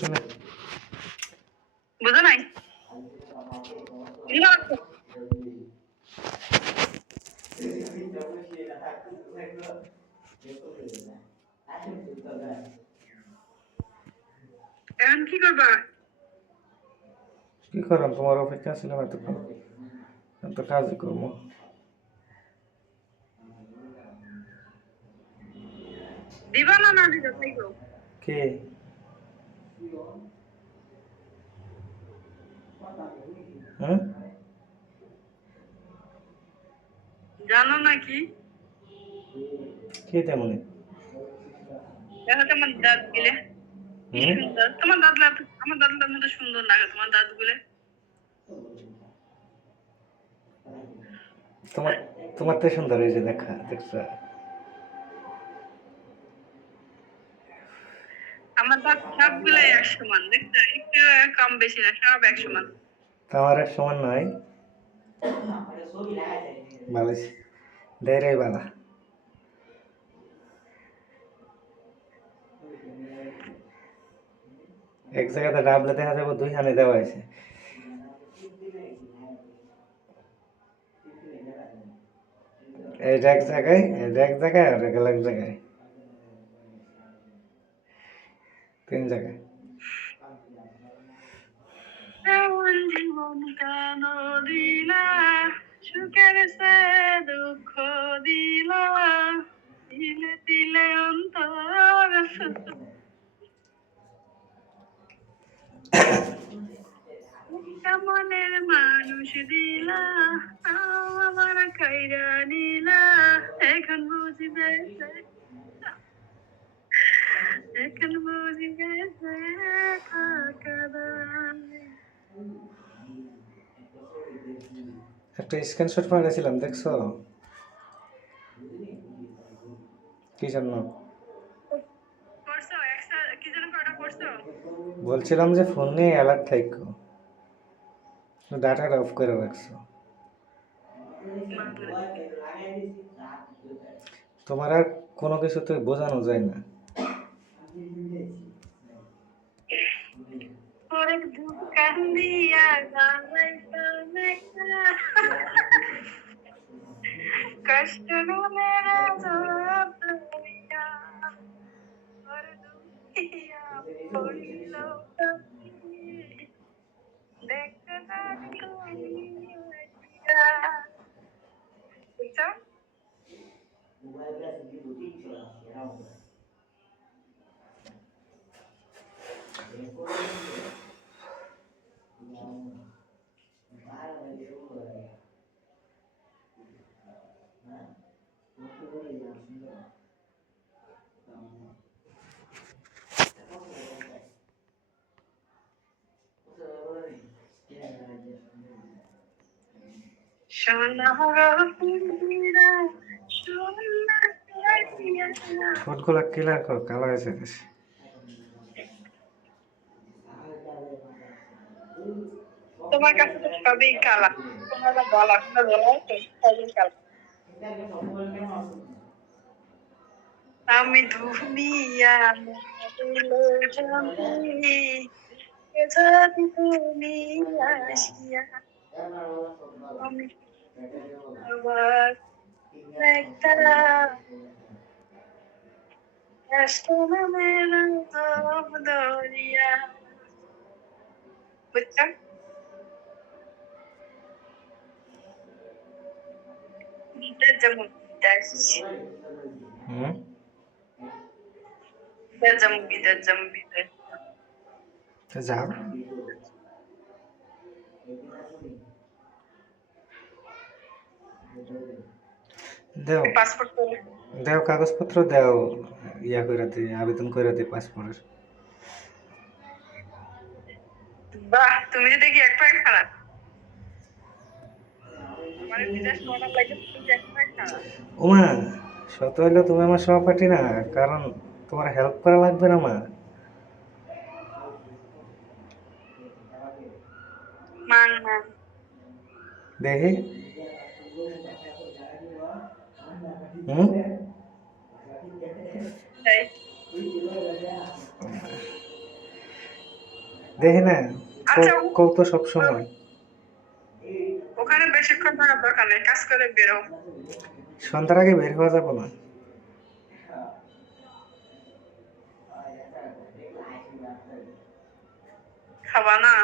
শুনে বুঝো নাই এখন কি করবা? কি করলাম, তোমার অপেক্ষা ছিলাম এতক্ষণ, তো কাজই করবো। দিবা না না দিবা তাই গো। কে? হ্যাঁ, জানো নাকি? কে তেমনি? দেখো তোমার দাঁত গুলে কি হুম, সুন্দর। তোমার দাঁত আমার দাঁতটার মতো সুন্দর লাগে তোমার দাঁত গুলে। তোমার তোমার তো সুন্দর, এই যে দেখা দেখছো। আমার দাঁত সবগুলাই এক সমান, দেখছো? একটু কম বেশি না, সব এক সমান। তোমার এক সমান নয়, ভালো দেয় বালা। এক জায়গাতে ডাবলে দেখা যাবো দুই হানে দেওয়া হয়েছে। এটা এক জায়গায়, এটা এক জায়গায়, আর এগুলো এক জায়গায়, তিন জায়গায়। এমন জীবন কেন দিলা, সুখের সে দুঃখ দিলা, দিলে দিলে অন্তর। মনের মানুষ দিলা, আমার কাইরা নিলা, এখন বুঝি গেছে, এখন বুঝি গেছে টাকা দামে। একটা স্ক্রিনশট পাঠিয়েছিলাম, দেখছো? কি জন্য? করছো কি যেন অর্ডার করছো? বলছিলাম যে ফোন নিয়ে অ্যালার্ট থাকো, ডাটাটা অফ করে রাখছো। তোমার আর কোনো কিছুতে বোঝানো যায় না। অনেক দুঃখ কান্দিয়া গাইতাম একটা কষ্ট মনের জবাব দিয়া, ওর দুঃখিয়া পড়িল পাখি, দেখতে জানি করিয়া। বুঝছো? ফোনগুলো ক্লিয়ার করো, কালো হয়েছে বেশি। তোমার কাছে তো সবই কালা, তোমার গলা গলা তো সবই কালা। আমি দুনিয়া জানি, যদি তুমি আসিয়া আমি আবার একটা দরিয়া। বুঝছো? গীতের যেমন গীতার হুম, যেমন গীতের যেমন গীতের যাও দেও, পাসপোর্ট করে। দেও কাগজপত্র দেও, ইয়া করে দিই, আবেদন করে দিই পাসপোর্টের। বাহ, তুমি যে দেখি একটাই খারাপ, আমার বিদেশ করার লাগে, তুমি একটাই খারাপ। ওমা, শত হইলেও তুমি আমার সহপাঠী না, কারণ তোমার হেল্প করা লাগবে না মা। মান মান দেখি। হুম, তাই দেখি না, আচ্ছা, কও তো সবসময়। ওখানে বেশিক্ষণ থাকার দরকার নেই, কাজ করে বেরো। সন্ধ্যার আগে বের হওয়া যাবে না। খাবা না?